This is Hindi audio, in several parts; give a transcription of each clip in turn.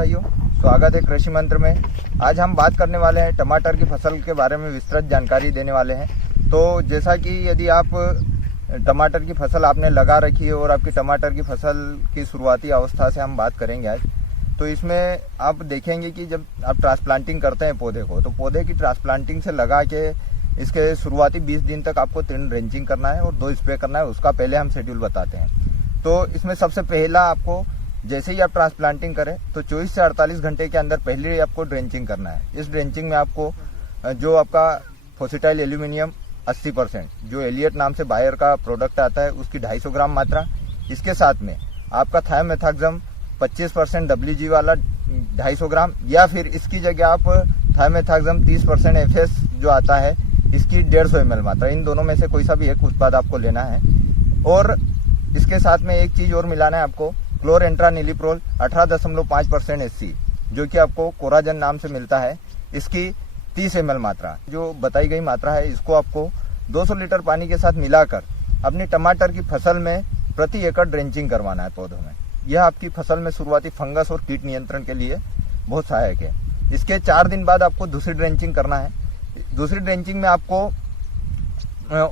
भाइयों, स्वागत है कृषि मंत्र में। आज हम बात करने वाले हैं टमाटर की फसल के बारे में विस्तृत जानकारी देने वाले हैं। तो जैसा कि यदि आप टमाटर की फसल आपने लगा रखी है और आपकी टमाटर की फसल की शुरुआती अवस्था से हम बात करेंगे आज, तो इसमें आप देखेंगे कि जब आप ट्रांसप्लांटिंग करते हैं पौधे को, तो पौधे की ट्रांसप्लांटिंग से लगा के इसके शुरुआती 20 दिन तक आपको 3 ड्रेंचिंग करना है और 2 स्प्रे करना है। उसका पहले हम शेड्यूल बताते हैं। तो इसमें सबसे पहला आपको जैसे ही आप ट्रांसप्लांटिंग करें तो 24 से 48 घंटे के अंदर पहले ही आपको ड्रेंचिंग करना है। इस ड्रेंचिंग में आपको जो आपका फोसिटाइल एल्यूमिनियम 80%, जो एलियट नाम से बायर का प्रोडक्ट आता है, उसकी 250 ग्राम मात्रा, इसके साथ में आपका थायोमेथाक्सम 25% WG वाला 250 ग्राम, या फिर इसकी जगह आप थायोमेथाक्सम 30% FS जो आता है, इसकी 150 ml मात्रा, इन दोनों में से कोई सा भी एक उत्पाद आपको लेना है। और इसके साथ में एक चीज और मिलाना है आपको, क्लोरेंट्रानिलिप्रोल 18.5% SC, जो कि आपको कोराजन नाम से मिलता है, इसकी 30 ml मात्रा, जो बताई गई मात्रा है, इसको आपको 200 लीटर पानी के साथ मिलाकर अपनी टमाटर की फसल में प्रति एकड़ ड्रेंचिंग करवाना है पौधों में। यह आपकी फसल में शुरुआती फंगस और कीट नियंत्रण के लिए बहुत सहायक है। इसके 4 दिन बाद आपको दूसरी ड्रेंचिंग करना है। दूसरी ड्रेंचिंग में आपको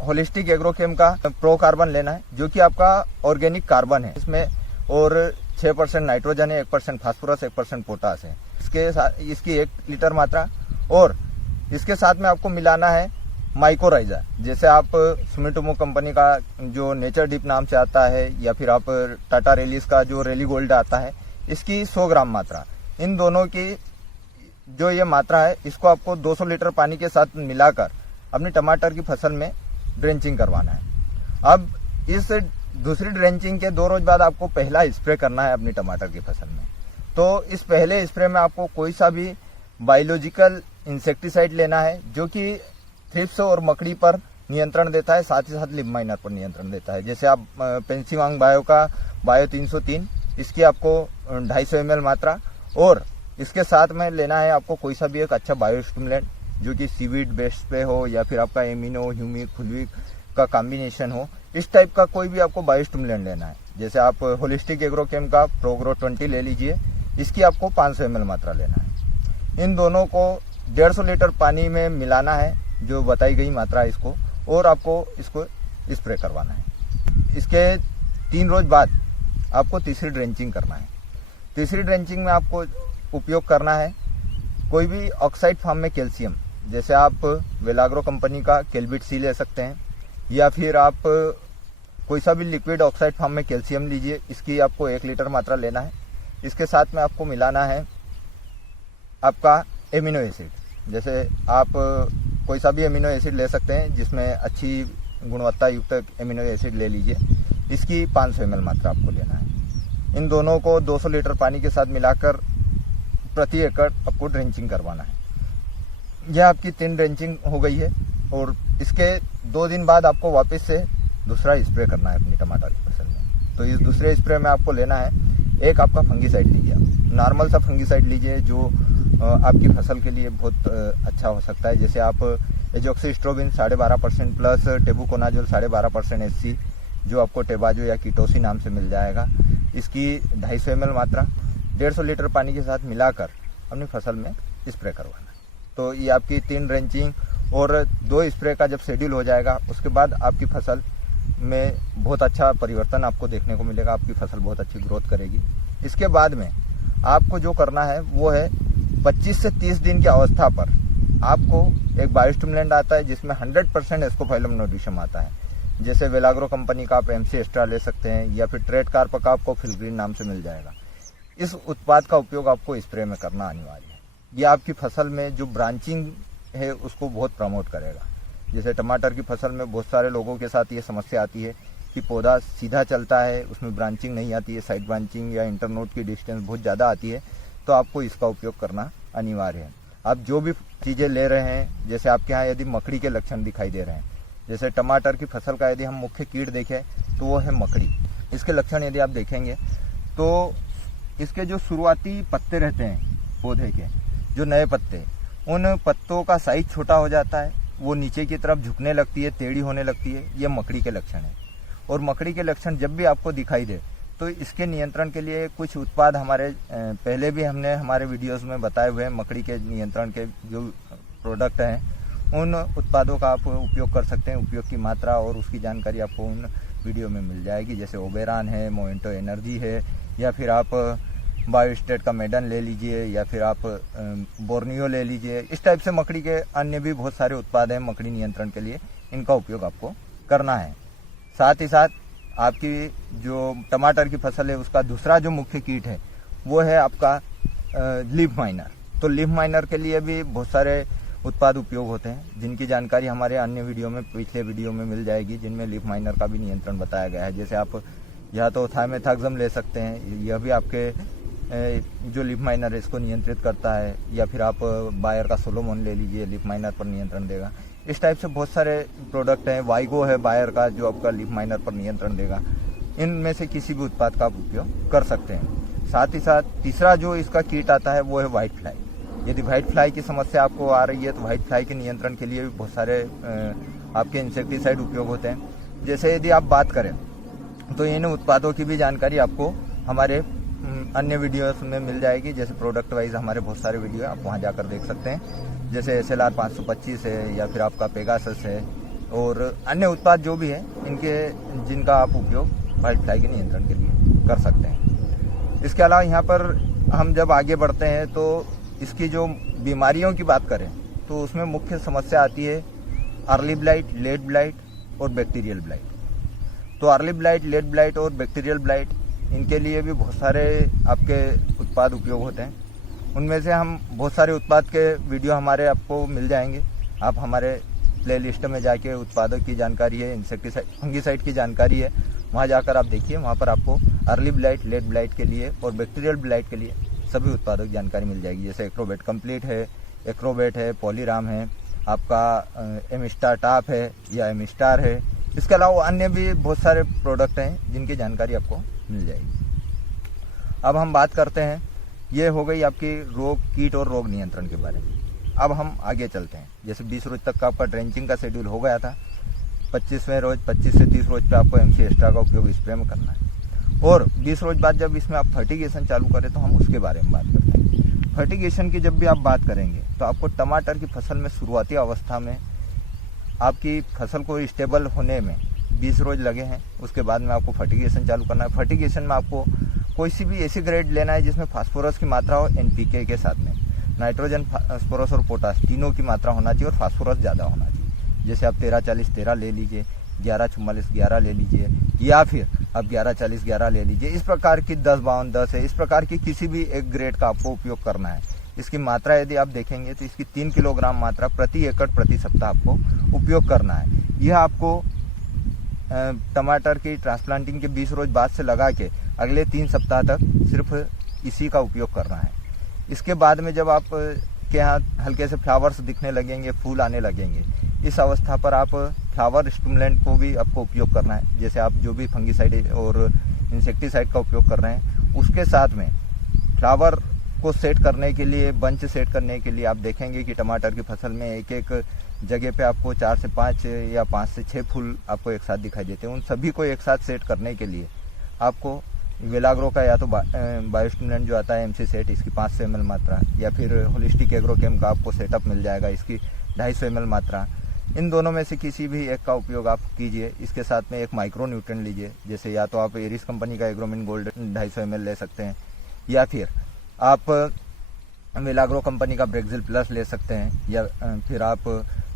होलिस्टिक एग्रोकेम का प्रो कार्बन लेना है, जो कि आपका ऑर्गेनिक कार्बन है इसमें, और 6% नाइट्रोजन है, 1% फास्फोरस, 1% पोटास है। इसकी 1 लीटर मात्रा। और इसके साथ में आपको मिलाना है माइकोराइजा, जैसे आप सुमिटोमो कंपनी का जो नेचर डिप नाम से आता है, या फिर आप टाटा रेलिस का जो रेली गोल्ड आता है, इसकी 100 ग्राम मात्रा। इन दोनों की जो ये मात्रा है, इसको आपको 200 लीटर पानी के साथ मिलाकर अपनी टमाटर की फसल में ड्रेंचिंग करवाना है। अब इस दूसरी ड्रेंचिंग के 2 रोज बाद आपको पहला स्प्रे करना है अपनी टमाटर की फसल में। तो इस पहले स्प्रे में आपको कोई सा भी बायोलॉजिकल इंसेक्टिसाइड लेना है, जो कि थ्रिप्स और मकड़ी पर नियंत्रण देता है, साथ ही साथ लिप माइनर पर नियंत्रण देता है। जैसे आप पेंसीवांग बायो का बायो 303, इसकी आपको 250 ml मात्रा, और इसके साथ में लेना है आपको कोई सा भी एक अच्छा बायोस्टिमुलेंट, जो कि सीवीड बेस्ड पे हो, या फिर आपका एमिनो ह्यूमिक फुलविक का कॉम्बिनेशन हो। इस टाइप का कोई भी आपको बायोस्टिमुलेंट लेना है। जैसे आप होलिस्टिक एग्रोकेम का प्रोग्रो 20 ले लीजिए, इसकी आपको 500 ml मात्रा लेना है। इन दोनों को 150 लीटर पानी में मिलाना है, जो बताई गई मात्रा है इसको, और आपको इसको स्प्रे करवाना है। इसके 3 रोज बाद आपको तीसरी ड्रेंचिंग करना है। तीसरी ड्रेंचिंग में आपको उपयोग करना है कोई भी ऑक्साइड फॉर्म में कैल्शियम, जैसे आप वेलाग्रो कंपनी का केल्बिट सी ले सकते हैं, या फिर आप कोई सा भी लिक्विड ऑक्साइड फॉर्म में कैल्शियम लीजिए। इसकी आपको 1 लीटर मात्रा लेना है। इसके साथ में आपको मिलाना है आपका एमिनो एसिड, जैसे आप कोई सा भी एमिनो एसिड ले सकते हैं, जिसमें अच्छी गुणवत्ता युक्त एमिनो एसिड ले लीजिए। इसकी 500 ml मात्रा आपको लेना है। इन दोनों को 200 लीटर पानी के साथ मिलाकर प्रति एकड़ आपको ड्रेंचिंग करवाना है। यह आपकी 3 ड्रेंचिंग हो गई है, और इसके 2 दिन बाद आपको वापस से दूसरा स्प्रे करना है अपनी टमाटर की फसल में। तो इस दूसरे स्प्रे में आपको लेना है एक आपका फंगीसाइड लीजिए, नॉर्मल सा फंगीसाइड लीजिए, जो आपकी फसल के लिए बहुत अच्छा हो सकता है। जैसे आप एजोक्सिस्ट्रोबिन 12.5% प्लस टेबुकोनाजोल 12.5% SC, जो आपको टेबाजो या कीटोसी नाम से मिल जाएगा, इसकी 250 ml मात्रा 150 लीटर पानी के साथ मिलाकर अपनी फसल में स्प्रे करवाना है। तो ये आपकी 3 ड्रेंचिंग और 2 स्प्रे का जब शेड्यूल हो जाएगा, उसके बाद आपकी फसल में बहुत अच्छा परिवर्तन आपको देखने को मिलेगा। आपकी फसल बहुत अच्छी ग्रोथ करेगी। इसके बाद में आपको जो करना है वो है 25 से 30 दिन की अवस्था पर आपको एक बायोस्टिमुलेंट आता है, जिसमें 100% एस्कोफाइलम नोड्यूशम आता है। जैसे वेलाग्रो कंपनी का आप MC एक्स्ट्रा ले सकते हैं, या फिर ट्रेड कार्प का आपको फिलग्रीन नाम से मिल जाएगा। इस उत्पाद का उपयोग आपको स्प्रे में करना अनिवार्य है। ये आपकी फसल में जो ब्रांचिंग है उसको बहुत प्रमोट करेगा। जैसे टमाटर की फसल में बहुत सारे लोगों के साथ ये समस्या आती है कि पौधा सीधा चलता है, उसमें ब्रांचिंग नहीं आती है, साइड ब्रांचिंग या इंटरनोड की डिस्टेंस बहुत ज़्यादा आती है। तो आपको इसका उपयोग करना अनिवार्य है। आप जो भी चीज़ें ले रहे हैं, जैसे आपके यहाँ यदि मकड़ी के लक्षण दिखाई दे रहे हैं, जैसे टमाटर की फसल का यदि हम मुख्य कीट देखें तो वो है मकड़ी। इसके लक्षण यदि आप देखेंगे तो इसके जो शुरुआती पत्ते रहते हैं पौधे के, जो नए पत्ते, उन पत्तों का साइज छोटा हो जाता है, वो नीचे की तरफ झुकने लगती है, टेढ़ी होने लगती है। ये मकड़ी के लक्षण है। और मकड़ी के लक्षण जब भी आपको दिखाई दे तो इसके नियंत्रण के लिए कुछ उत्पाद हमारे पहले भी हमने हमारे वीडियोस में बताए हुए हैं। मकड़ी के नियंत्रण के जो प्रोडक्ट हैं उन उत्पादों का आप उपयोग कर सकते हैं। उपयोग की मात्रा और उसकी जानकारी आपको उन वीडियो में मिल जाएगी। जैसे ओबेरॉन है, मोइंटो एनर्जी है, या फिर आप बायोस्टेट का मेडन ले लीजिए, या फिर आप बोर्नियो ले लीजिए। इस टाइप से मकड़ी के अन्य भी बहुत सारे उत्पाद हैं मकड़ी नियंत्रण के लिए, इनका उपयोग आपको करना है। साथ ही साथ आपकी जो टमाटर की फसल है उसका दूसरा जो मुख्य कीट है वो है आपका लीफ माइनर। तो लीफ माइनर के लिए भी बहुत सारे उत्पाद उपयोग होते हैं, जिनकी जानकारी हमारे अन्य वीडियो में, पिछले वीडियो में मिल जाएगी, जिनमें लीफ माइनर का भी नियंत्रण बताया गया है। जैसे आप या तो थाइमेथाक्सम ले सकते हैं, यह भी आपके जो लीफ माइनर है इसको नियंत्रित करता है, या फिर आप बायर का सोलोमोन ले लीजिए, लीफ माइनर पर नियंत्रण देगा। इस टाइप से बहुत सारे प्रोडक्ट हैं। वाइगो है बायर का, जो आपका लीफ माइनर पर नियंत्रण देगा। इनमें से किसी भी उत्पाद का आप उपयोग कर सकते हैं। साथ ही साथ तीसरा जो इसका कीट आता है वो है व्हाइट फ्लाई। यदि व्हाइट फ्लाई की समस्या आपको आ रही है तो व्हाइट फ्लाई के नियंत्रण के लिए भी बहुत सारे आपके इंसेक्टिसाइड उपयोग होते हैं। जैसे यदि आप बात करें तो इन उत्पादों की भी जानकारी आपको हमारे अन्य वीडियोस में मिल जाएगी। जैसे प्रोडक्ट वाइज हमारे बहुत सारे वीडियो है, आप वहां जाकर देख सकते हैं। जैसे SLR 525 है, या फिर आपका पेगासस है, और अन्य उत्पाद जो भी है इनके, जिनका आप उपयोग व्हाइट फ्लाई के नियंत्रण के लिए कर सकते हैं। इसके अलावा यहाँ पर हम जब आगे बढ़ते हैं तो इसकी जो बीमारियों की बात करें तो उसमें मुख्य समस्या आती है अर्ली ब्लाइट, लेट ब्लाइट और बैक्टीरियल ब्लाइट। तो अर्ली ब्लाइट, लेट ब्लाइट और बैक्टीरियल ब्लाइट, इनके लिए भी बहुत सारे आपके उत्पाद उपयोग होते हैं। उनमें से हम बहुत सारे उत्पाद के वीडियो हमारे आपको मिल जाएंगे। आप हमारे प्लेलिस्ट में जाके उत्पादों की जानकारी है, इंसेक्टिसाइड, फंगिसाइड की जानकारी है, वहाँ जाकर आप देखिए। वहाँ पर आपको अर्ली ब्लाइट, लेट ब्लाइट के लिए और बैक्टीरियल ब्लाइट के लिए सभी उत्पादों की जानकारी मिल जाएगी। जैसे एक्रोबेट कंप्लीट है, एक्रोबेट है, पॉलीराम है, आपका एमिस्टार टॉप है या एमिस्टार है। इसके अलावा अन्य भी बहुत सारे प्रोडक्ट हैं जिनकी जानकारी आपको मिल जाएगी। अब हम बात करते हैं, ये हो गई आपकी रोग, कीट और रोग नियंत्रण के बारे में। अब हम आगे चलते हैं। जैसे 20 रोज तक का आपका ड्रेंचिंग का शेड्यूल हो गया था। 25वें रोज, 25 से 30 रोज पे आपको MC एक्स्ट्रा का उपयोग स्प्रे में करना है। और 20 रोज बाद जब इसमें आप फर्टिगेशन चालू करें तो हम उसके बारे में बात करते हैं। फर्टिगेशन की जब भी आप बात करेंगे तो आपको टमाटर की फसल में शुरुआती अवस्था में आपकी फसल को स्टेबल होने में 20 रोज लगे हैं। उसके बाद में आपको फर्टिगेशन चालू करना है। फर्टिगेशन में आपको कोई सी भी ऐसी ग्रेड लेना है जिसमें फास्फोरस की मात्रा हो NPK के साथ में, नाइट्रोजन, फास्फोरस और पोटास तीनों की मात्रा होना चाहिए, और फास्फोरस ज़्यादा होना चाहिए। जैसे आप 13-40-13 ले लीजिए, 11-44-11 ले लीजिए, या फिर आप 11-40-11 ले लीजिए। इस प्रकार की 10-52-10 है, इस प्रकार की किसी भी एक ग्रेड का आपको उपयोग करना है। इसकी मात्रा यदि आप देखेंगे तो इसकी 3 किलोग्राम मात्रा प्रति एकड़ प्रति सप्ताह आपको उपयोग करना है। यह आपको टमाटर की ट्रांसप्लांटिंग के 20 रोज बाद से लगा के अगले 3 सप्ताह तक सिर्फ इसी का उपयोग करना है। इसके बाद में जब आप के यहाँ हल्के से फ्लावर्स दिखने लगेंगे, फूल आने लगेंगे, इस अवस्था पर आप फ्लावर स्टिमुलेंट को भी आपको उपयोग करना है। जैसे आप जो भी फंगिसाइड और इंसेक्टिसाइड का उपयोग कर रहे हैं, उसके साथ में फ्लावर को सेट करने के लिए, बंच सेट करने के लिए आप देखेंगे कि टमाटर की फसल में एक एक जगह पे आपको 4 से 5 या 5 से 6 फूल आपको एक साथ दिखाई देते हैं। उन सभी को एक साथ सेट करने के लिए आपको वेलाग्रो का या तो बायोस्टिमुलेंट जो आता है MC सेट, इसकी 500 ml मात्रा, या फिर होलिस्टिक एग्रोकेम का आपको सेटअप मिल जाएगा, इसकी 250 ml मात्रा। इन दोनों में से किसी भी एक का उपयोग आप कीजिए। इसके साथ में एक माइक्रो न्यूट्रिएंट लीजिए। जैसे या तो आप एरिस कंपनी का एग्रोमिन गोल्ड 250 ml ले सकते हैं, या फिर आप वेलाग्रो कंपनी का ब्रेक्सिल प्लस ले सकते हैं, या फिर आप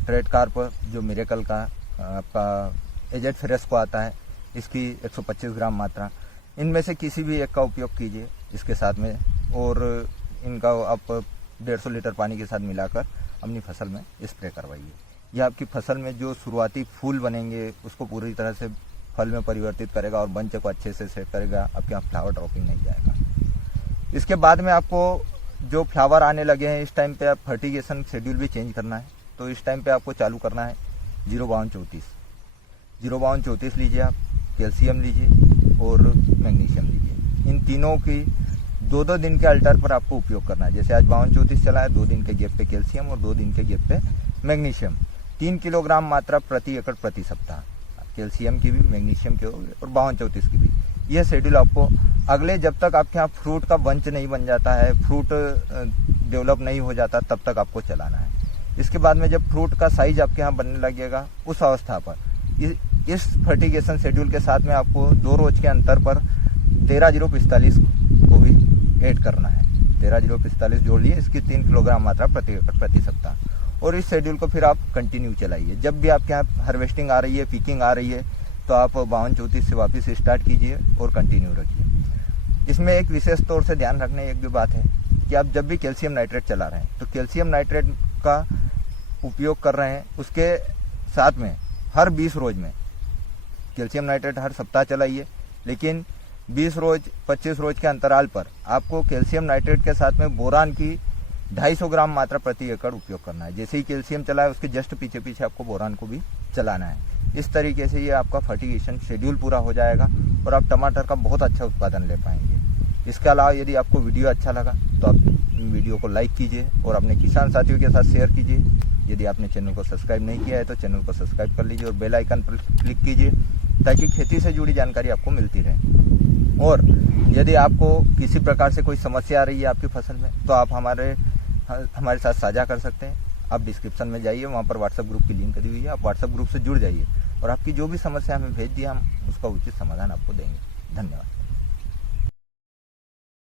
ट्रेड कार्प जो मिरेकल का आपका एजेड फ्रेश को आता है, इसकी 125 ग्राम मात्रा। इनमें से किसी भी एक का उपयोग कीजिए इसके साथ में, और इनका आप 150 लीटर पानी के साथ मिलाकर अपनी फसल में स्प्रे करवाइए। यह आपकी फसल में जो शुरुआती फूल बनेंगे उसको पूरी तरह से फल में परिवर्तित करेगा और बंच को अच्छे से सेट करेगा। आपके यहाँ फ्लावर ड्रॉपिंग नहीं जाएगा। इसके बाद में आपको जो फ्लावर आने लगे हैं, इस टाइम पे आप फर्टिगेशन शेड्यूल भी चेंज करना है। तो इस टाइम पे आपको चालू करना है 052-34। 052-34 लीजिए आप, कैल्शियम लीजिए और मैग्नीशियम लीजिए। इन तीनों की 2-2 दिन के अल्टर पर आपको उपयोग करना है। जैसे आज 52-34 चला है, 2 दिन के गैप पे कैल्शियम और 2 दिन के गैप पे मैग्नीशियम। 3 किलोग्राम मात्रा प्रति एकड़ प्रति सप्ताह, कैल्शियम की भी, मैग्नीशियम की और 52-34 की भी। यह शेड्यूल आपको अगले, जब तक आपके यहाँ फ्रूट का बंच नहीं बन जाता है, फ्रूट डेवलप नहीं हो जाता, तब तक आपको चलाना है। इसके बाद में जब फ्रूट का साइज आपके यहाँ बनने लगेगा, उस अवस्था पर इस फर्टिगेशन शेड्यूल के साथ में आपको 2 रोज के अंतर पर 13-0-45 को भी ऐड करना है। 13-0-45 जोड़ लिए, इसकी 3 किलोग्राम मात्रा प्रति एकड़ प्रति सप्ताह। और इस शेड्यूल को फिर आप कंटिन्यू चलाइए। जब भी आपके यहाँ हार्वेस्टिंग आ रही है, पीकिंग आ रही है, तो आप 52-34 से वापस स्टार्ट कीजिए और कंटिन्यू रखिए। इसमें एक विशेष तौर से ध्यान रखने एक भी बात है कि आप जब भी कैल्शियम नाइट्रेट चला रहे हैं, तो कैल्शियम नाइट्रेट का उपयोग कर रहे हैं, उसके साथ में हर 20 रोज में कैल्शियम नाइट्रेट हर सप्ताह चलाइए, लेकिन 20 रोज 25 रोज के अंतराल पर आपको कैल्शियम नाइट्रेट के साथ में बोरान की 250 ग्राम मात्रा प्रति एकड़ उपयोग करना है। जैसे ही कैल्शियम चलाए, उसके जस्ट पीछे पीछे आपको बोरान को भी चलाना है। इस तरीके से ये आपका फर्टिगेशन शेड्यूल पूरा हो जाएगा और आप टमाटर का बहुत अच्छा उत्पादन ले पाएंगे। इसके अलावा यदि आपको वीडियो अच्छा लगा तो आप वीडियो को लाइक कीजिए और अपने किसान साथियों के साथ शेयर कीजिए। यदि आपने चैनल को सब्सक्राइब नहीं किया है तो चैनल को सब्सक्राइब कर लीजिए और बेल आइकन पर क्लिक कीजिए, ताकि खेती से जुड़ी जानकारी आपको मिलती रहे। और यदि आपको किसी प्रकार से कोई समस्या आ रही है आपकी फसल में, तो आप हमारे साथ साझा कर सकते हैं। आप डिस्क्रिप्शन में जाइए, वहाँ पर व्हाट्सएप ग्रुप की लिंक दी हुई है, आप व्हाट्सएप ग्रुप से जुड़ जाइए और आपकी जो भी समस्या हमें भेज दिए, हम उसका उचित समाधान आपको देंगे। धन्यवाद।